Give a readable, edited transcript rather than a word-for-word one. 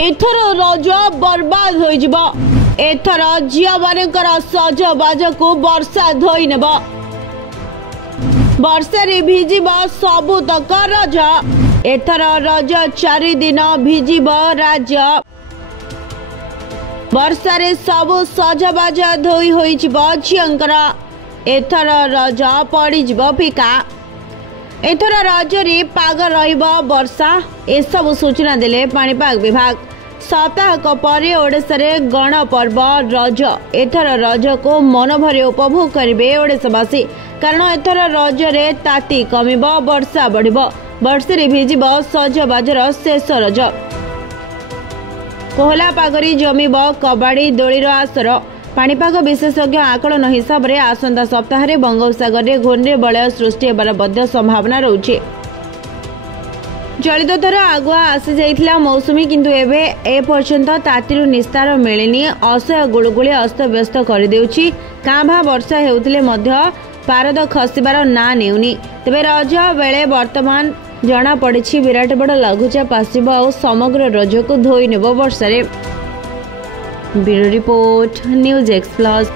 एथर रज बर्बाद हो एथर झिया मानकर सजबाज को वर्षा धोई नेब वर्षे भिजिब सबुतक रज एथर रज 4 दिन भिजिब राज्य वर्षारे सबु सजबाज धोई होइजिब झियंकर एथर रज पड़िजिब फिका एथर रजरे पाग रहिब वर्षा एसबु सूचना देले पाणीपाग विभाग सप्ताहक परे ओडिशारे गण पर्व रज एथर रज को मन भरी उपभोग करिवे ओडिशावासी कारण एथर रजरे ताती कमिब वर्षा बढ़िब वर्षे भिजिब सजबाजर शेष रज कोहला पागरी जमिब कबाड़ी दोलीर आसर पाणीपाग विशेषज्ञ आकलन हिसाब से आसंता सप्ताह बंगोपसागर में घूर्णी बलय सृष्टि होबार संभावना रही चलित थर आगुआ आसी जाइथिला मौसुमी किंतु एबे ए पर्यंत तातीरु निस्तार मिलनी असह्य गुळुगुळी अस्तव्यस्त करदेउछि कां भा वर्षा हेउथिले मध्य पारद खसिबार ना नेउनी तेबे रज बेले वर्तमान जना पड़िछि विराट बड़ लघुचाप आसिब और समग्र रज को धोई नेब वर्षा रे। Bureau report news express.